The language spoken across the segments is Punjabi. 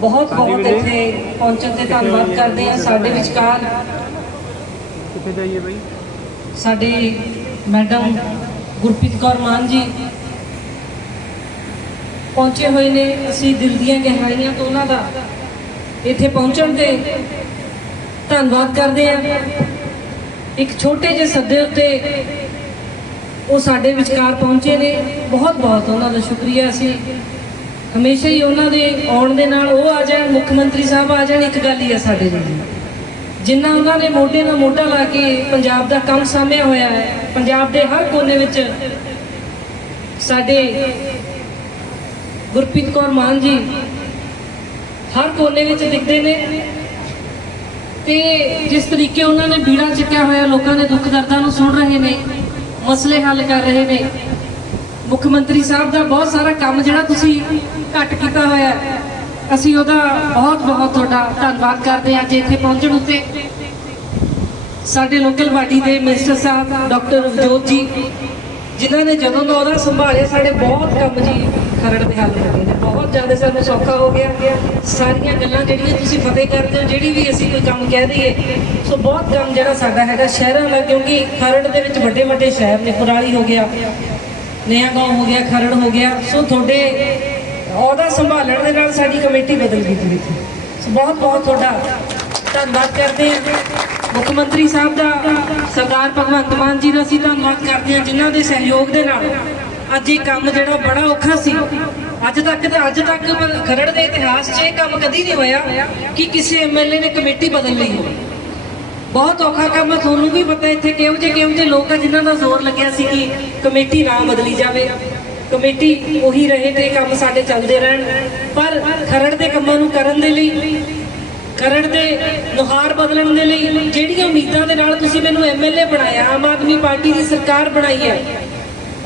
ਬਹੁਤ ਬਹੁਤ ਇੱਥੇ ਪਹੁੰਚਣ ਤੇ ਧੰਨਵਾਦ ਕਰਦੇ ਆ ਸਾਡੇ ਵਿਚਕਾਰ ਕਿੱਥੇ ਜਾਈਏ ਬਾਈ? ਸਾਡੇ ਮੈਡਮ ਗੁਰਪ੍ਰੀਤ ਕੌਰ ਮਾਨ ਜੀ ਪਹੁੰਚੇ ਹੋਏ ਨੇ। ਅਸੀਂ ਦਿਲ ਦੀਆਂ ਗਹਿਰਾਈਆਂ ਤੋਂ ਉਹਨਾਂ ਦਾ ਇੱਥੇ ਪਹੁੰਚਣ ਤੇ ਧੰਨਵਾਦ ਕਰਦੇ ਆ ਇੱਕ ਛੋਟੇ ਜਿਹੇ ਸੱਦੇ ਉੱਤੇ ਉਹ ਸਾਡੇ ਵਿਚਕਾਰ ਪਹੁੰਚੇ ਨੇ। ਬਹੁਤ ਬਹੁਤ ਉਹਨਾਂ ਦਾ ਸ਼ੁਕਰੀਆ। ਅਸੀਂ ਹਮੇਸ਼ਾ ਹੀ ਉਹਨਾਂ ਦੇ ਆਉਣ ਦੇ ਨਾਲ ਉਹ ਆ ਜਾਣ, ਮੁੱਖ ਮੰਤਰੀ ਸਾਹਿਬ ਆ ਜਾਣ, ਇੱਕ ਗੱਲ ਹੀ ਹੈ ਸਾਡੇ ਲਈ। ਜਿੰਨਾ ਉਹਨਾਂ ਨੇ ਮੋਢੇ ਨਾਲ ਮੋਢਾ ਲਾ ਕੇ ਪੰਜਾਬ ਦਾ ਕੰਮ ਸਾਂਭਿਆ ਹੋਇਆ ਹੈ, ਪੰਜਾਬ ਦੇ ਹਰ ਕੋਨੇ ਵਿੱਚ ਸਾਡੇ ਗੁਰਪ੍ਰੀਤ ਕੌਰ ਮਾਨ ਜੀ ਹਰ ਕੋਨੇ ਵਿੱਚ ਦਿਖਦੇ ਨੇ ਤੇ ਜਿਸ ਤਰੀਕੇ ਉਹਨਾਂ ਨੇ ਬੀੜਾ ਚੱਕਿਆ ਹੋਇਆ, ਲੋਕਾਂ ਦੇ ਦੁੱਖ ਦਰਦਾਂ ਨੂੰ ਸੁਣ ਰਹੇ ਨੇ, ਮਸਲੇ ਹੱਲ ਕਰ ਰਹੇ ਨੇ ਮੁੱਖ ਮੰਤਰੀ ਸਾਹਿਬ ਦਾ ਬਹੁਤ ਸਾਰਾ ਕੰਮ ਜਿਹੜਾ ਤੁਸੀਂ ਘੱਟ ਕੀਤਾ ਹੋਇਆ ਅਸੀਂ ਉਹਦਾ ਬਹੁਤ ਬਹੁਤ ਤੁਹਾਡਾ ਧੰਨਵਾਦ ਕਰਦੇ ਹਾਂ ਅੱਜ ਇੱਥੇ ਪਹੁੰਚਣ ਉੱਤੇ। ਸਾਡੇ ਲੋਕਲ ਬਾਡੀ ਦੇ ਮਿਨਿਸਟਰ ਸਾਹਿਬ, ਡਾਕਟਰ ਰਵਜੋਤ ਜੀ, ਜਿਨ੍ਹਾਂ ਨੇ ਜਦੋਂ ਦਾ ਉਹਦਾ ਸੰਭਾਲਿਆ, ਸਾਡੇ ਬਹੁਤ ਕੰਮ ਜੀ ਖਰੜ ਦੇ ਹੱਲ ਹੋ ਗਏ ਨੇ। ਬਹੁਤ ਜ਼ਿਆਦਾ ਸਾਨੂੰ ਸੌਖਾ ਹੋ ਗਿਆ। ਸਾਰੀਆਂ ਗੱਲਾਂ ਜਿਹੜੀਆਂ ਤੁਸੀਂ ਫਤਿਹ ਕਰਦੇ ਹੋ, ਜਿਹੜੀ ਵੀ ਅਸੀਂ ਕੋਈ ਕੰਮ ਕਹਿ ਦਈਏ, ਸੋ ਬਹੁਤ ਕੰਮ ਜਿਹੜਾ ਸਾਡਾ ਹੈਗਾ ਸ਼ਹਿਰਾਂ ਦਾ, ਕਿਉਂਕਿ ਖਰੜ ਦੇ ਵਿੱਚ ਵੱਡੇ ਵੱਡੇ ਸ਼ਹਿਰ ਨੇ, ਕੁਰਾਲੀ ਹੋ ਗਿਆ ਨਇਆ ਗਾਉਂ ਹੋ ਗਿਆ, ਖਰੜ ਹੋ ਗਿਆ। ਸੋ ਤੁਹਾਡੇ ਅਹੁਦਾ ਸੰਭਾਲਣ ਦੇ ਨਾਲ ਸਾਡੀ ਕਮੇਟੀ ਬਦਲ ਗਈ ਪੂਰੀ ਸੋ ਬਹੁਤ ਬਹੁਤ ਤੁਹਾਡਾ ਧੰਨਵਾਦ ਕਰਦੇ ਹਾਂ। ਮੁੱਖ ਮੰਤਰੀ ਸਾਹਿਬ ਦਾ, ਸਰਦਾਰ ਭਗਵੰਤ ਮਾਨ ਜੀ ਦਾ ਅਸੀਂ ਧੰਨਵਾਦ ਕਰਦੇ ਹਾਂ, ਜਿਨ੍ਹਾਂ ਦੇ ਸਹਿਯੋਗ ਦੇ ਨਾਲ ਅੱਜ ਇਹ ਕੰਮ ਜਿਹੜਾ ਬੜਾ ਔਖਾ ਸੀ। ਅੱਜ ਤੱਕ ਤੇ ਅੱਜ ਤੱਕ ਖਰੜ ਦੇ ਇਤਿਹਾਸ 'ਚ ਇਹ ਕੰਮ ਕਦੀ ਨਹੀਂ ਹੋਇਆ ਕਿ ਕਿਸੇ ਐਮਐਲਏ ਨੇ ਕਮੇਟੀ ਬਦਲ ਲਈ ਹੋਵੇ। ਬਹੁਤ ਔਖਾ ਕੰਮ ਹੈ ਤੁਹਾਨੂੰ ਵੀ ਪਤਾ ਇੱਥੇ ਕਿਹੋ ਜਿਹੇ ਕਿਹੋ ਜਿਹੇ ਲੋਕ ਆ ਜਿਨ੍ਹਾਂ ਦਾ ਜ਼ੋਰ ਲੱਗਿਆ ਸੀ ਕਿ ਕਮੇਟੀ ਨਾ ਬਦਲੀ ਜਾਵੇ। ਕਮੇਟੀ ਉਹੀ ਰਹੇ ਤੇ ਕੰਮ ਸਾਡੇ ਚੱਲਦੇ ਰਹਿਣ। ਪਰ ਖਰੜ ਦੇ ਕੰਮਾਂ ਨੂੰ ਕਰਨ ਦੇ ਲਈ, ਖਰੜ ਦੇ ਨੁਹਾਰ ਬਦਲਣ ਦੇ ਲਈ ਜਿਹੜੀਆਂ ਉਮੀਦਾਂ ਦੇ ਨਾਲ ਤੁਸੀਂ ਮੈਨੂੰ ਐਮਐਲਏ ਬਣਾਇਆ, ਆਮ ਆਦਮੀ ਪਾਰਟੀ ਦੀ ਸਰਕਾਰ ਬਣਾਈ ਹੈ,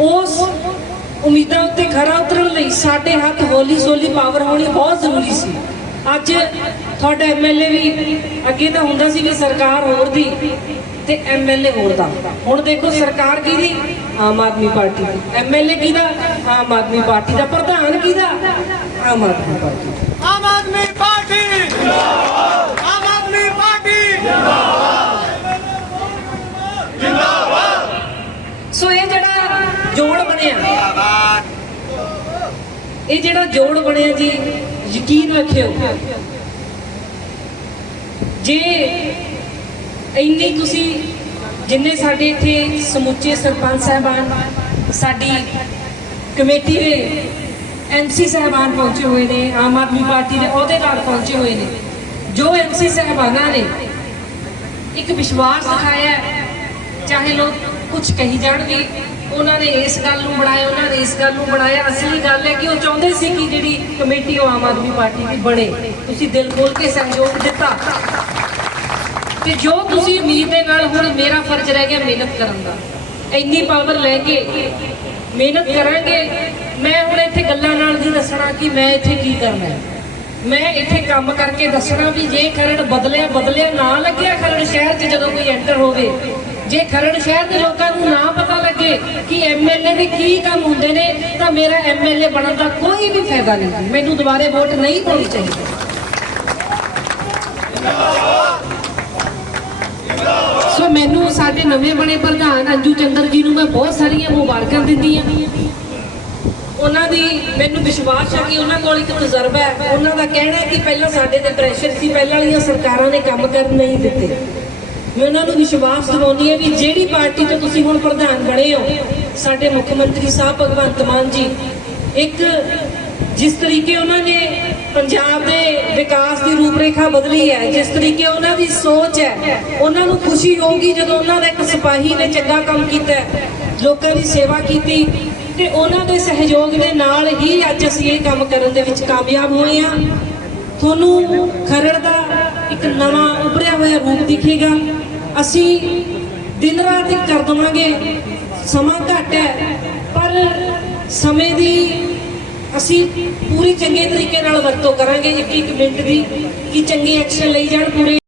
ਉਸ ਉਮੀਦਾਂ ਉੱਤੇ ਖਰਾ ਉਤਰਨ ਲਈ ਸਾਡੇ ਹੱਥ ਹੌਲੀ ਹੌਲੀ ਪਾਵਰ ਹੋਣੀ ਬਹੁਤ ਜ਼ਰੂਰੀ ਸੀ। ਅੱਜ ਤੁਹਾਡਾ ਐਮਐਲਏ ਵੀ ਅੱਗੇ ਤਾਂ ਹੁੰਦਾ ਸੀ ਕਿ ਸਰਕਾਰ ਹੋਰ ਦੀ ਤੇ ਐਮਐਲਏ ਹੋਰ ਦਾ। ਹੁਣ ਦੇਖੋ ਸਰਕਾਰ ਕਿਹਦੀ? ਆਮ ਆਦਮੀ ਪਾਰਟੀ ਦੀ। ਐਮਐਲਏ ਕਿਹਦਾ? ਆਮ ਆਦਮੀ ਪਾਰਟੀ ਦਾ। ਪ੍ਰਧਾਨ ਕਿਹਦਾ? ਆਮ ਆਦਮੀ ਪਾਰਟੀ ਦਾ। ਆਮ ਆਦਮੀ ਪਾਰਟੀ ਜਿੰਦਾਬਾਦ ਆਮ ਆਦਮੀ ਪਾਰਟੀ ਸੋ ਇਹ ਜਿਹੜਾ ਜੋੜ ਬਣਿਆ ਇਹ ਜਿਹੜਾ ਜੋੜ ਬਣਿਆ ਜੀ, ਯਕੀਨ ਰੱਖਿਓ। ਜੇ ਇੰਨੀ ਤੁਸੀਂ ਜਿੰਨੇ ਸਾਡੇ ਇੱਥੇ ਸਮੁੱਚੇ ਸਰਪੰਚ ਸਾਹਿਬਾਨ, ਸਾਡੀ ਕਮੇਟੀ ਦੇ ਐਮਸੀ ਸਾਹਿਬਾਨ ਪਹੁੰਚੇ ਹੋਏ ਨੇ, ਆਮ ਆਦਮੀ ਪਾਰਟੀ ਦੇ ਅਹੁਦੇਦਾਰ ਪਹੁੰਚੇ ਹੋਏ ਨੇ, ਜੋ ਐਮਸੀ ਸਾਹਿਬਾਨਾਂ ਨੇ ਇੱਕ ਵਿਸ਼ਵਾਸ ਦਿਖਾਇਆ ਚਾਹੇ ਲੋਕ ਕੁਝ ਕਹੀ ਜਾਣਗੇ ਉਹਨਾਂ ਨੇ ਇਸ ਗੱਲ ਨੂੰ ਬਣਾਇਆ, ਉਹਨਾਂ ਨੇ ਇਸ ਗੱਲ ਨੂੰ ਬਣਾਇਆ। ਅਸਲੀ ਗੱਲ ਹੈ ਕਿ ਉਹ ਚਾਹੁੰਦੇ ਸੀ ਕਿ ਜਿਹੜੀ ਕਮੇਟੀ ਉਹ ਆਮ ਆਦਮੀ ਪਾਰਟੀ ਦੀ ਬਣੇ। ਤੁਸੀਂ ਦਿਲ ਖੋਲ ਕੇ ਸਹਿਯੋਗ ਦਿੱਤਾ। ਤੇ ਜੋ ਤੁਸੀਂ ਉਮੀਦ ਦੇ ਨਾਲ ਹੁਣ ਮੇਰਾ ਫਰਜ਼ ਰਹਿ ਗਿਆ ਮਿਹਨਤ ਕਰਨ ਦਾ। ਇੰਨੀ ਪਾਵਰ ਲੈ ਕੇ ਮਿਹਨਤ ਕਰਾਂਗੇ। ਮੈਂ ਹੁਣ ਇੱਥੇ ਗੱਲਾਂ ਨਾਲ ਨਹੀਂ ਦੱਸਣਾ ਕਿ ਮੈਂ ਇੱਥੇ ਕੀ ਕਰਨਾ ਹੈ। ਮੈਂ ਇੱਥੇ ਕੰਮ ਕਰਕੇ ਦੱਸਣਾ ਵੀ ਜੇ ਖਰੜ ਬਦਲਿਆ ਬਦਲਿਆ, ਨਾ ਲੱਗਿਆ ਖਰੜ ਸ਼ਹਿਰ 'ਚ ਜਦੋਂ ਕੋਈ ਐਂਟਰ ਹੋਵੇ ਜੇ ਖਰੜ ਸ਼ਹਿਰ ਦੇ ਲੋਕਾਂ ਨੂੰ ਨਾ ਪਤਾ ਲੱਗੇ ਕਿ ਐਮਐਲਏ ਦੇ ਕੀ ਕੰਮ ਹੁੰਦੇ ਨੇ, ਤਾਂ ਮੇਰਾ ਐਮਐਲਏ ਬਣਨ ਦਾ ਕੋਈ ਵੀ ਫਾਇਦਾ ਨਹੀਂ। ਮੈਨੂੰ ਦੁਬਾਰੇ ਵੋਟ ਨਹੀਂ ਪਾਉਣੀ ਚਾਹੀਦੀ। ਸੋ ਮੈਨੂੰ ਸਾਡੇ ਨਵੇਂ ਬਣੇ ਪ੍ਰਧਾਨ ਅੰਜੂ ਚੰਦਰ ਜੀ ਨੂੰ ਮੈਂ ਬਹੁਤ ਸਾਰੀਆਂ ਮੁਬਾਰਕਾਂ ਦਿੰਦੀ ਆ ਉਹਨਾਂ ਦੀ ਮੈਨੂੰ ਵਿਸ਼ਵਾਸ ਹੈ ਕਿ ਉਹਨਾਂ ਕੋਲ ਇੱਕ ਤਜਰਬਾ ਹੈ। ਉਹਨਾਂ ਦਾ ਕਹਿਣਾ ਹੈ ਕਿ ਪਹਿਲਾਂ ਸਾਡੇ ਤੇ ਪ੍ਰੈਸ਼ਰ ਸੀ, ਪਹਿਲਾਂ ਵਾਲੀਆਂ ਸਰਕਾਰਾਂ ਨੇ ਕੰਮ ਕਰਨ ਨਹੀਂ ਦਿੱਤੇ। ਮੈਂ ਉਹਨਾਂ ਨੂੰ ਵਿਸ਼ਵਾਸ ਦਿਵਾਉਂਦੀ ਹਾਂ ਵੀ ਜਿਹੜੀ ਪਾਰਟੀ ਤੋਂ ਤੁਸੀਂ ਹੁਣ ਪ੍ਰਧਾਨ ਬਣੇ ਹੋ, ਸਾਡੇ ਮੁੱਖ ਮੰਤਰੀ ਸਾਹਿਬ ਭਗਵੰਤ ਮਾਨ ਜੀ, ਇੱਕ ਜਿਸ ਤਰੀਕੇ ਉਹਨਾਂ ਨੇ ਪੰਜਾਬ ਦੇ ਵਿਕਾਸ ਦੀ ਰੂਪਰੇਖਾ ਬਦਲੀ ਹੈ, ਜਿਸ ਤਰੀਕੇ ਉਹਨਾਂ ਦੀ ਸੋਚ ਹੈ, ਉਹਨਾਂ ਨੂੰ ਖੁਸ਼ੀ ਹੋਊਗੀ ਜਦੋਂ ਉਹਨਾਂ ਦਾ ਇੱਕ ਸਿਪਾਹੀ ਨੇ ਚੰਗਾ ਕੰਮ ਕੀਤਾ ਲੋਕਾਂ ਦੀ ਸੇਵਾ ਕੀਤੀ, ਤੇ ਉਹਨਾਂ ਦੇ ਸਹਿਯੋਗ ਦੇ ਨਾਲ ਹੀ ਅੱਜ ਅਸੀਂ ਇਹ ਕੰਮ ਕਰਨ ਦੇ ਵਿੱਚ ਕਾਮਯਾਬ ਹੋਏ ਹਾਂ। ਤੁਹਾਨੂੰ ਖਰੜ ਦਾ ਇੱਕ ਨਵਾਂ, ਉਭਰਿਆ ਹੋਇਆ ਰੂਪ ਦਿਖੇਗਾ। ਅਸੀਂ ਦਿਨ ਰਾਤ ਇੱਕ ਕਰ ਦਵਾਂਗੇ। ਸਮਾਂ ਘੱਟ ਹੈ, ਪਰ ਸਮੇਂ ਦੀ ਅਸੀਂ ਪੂਰੀ ਚੰਗੇ ਤਰੀਕੇ ਨਾਲ ਵਰਤੋਂ ਕਰਾਂਗੇ। ਇੱਕ ਇੱਕ ਮਿੰਟ ਦੀ, ਕਿ ਚੰਗੇ ਐਕਸ਼ਨ ਲਈ ਜਾਣ, ਪੂਰੇ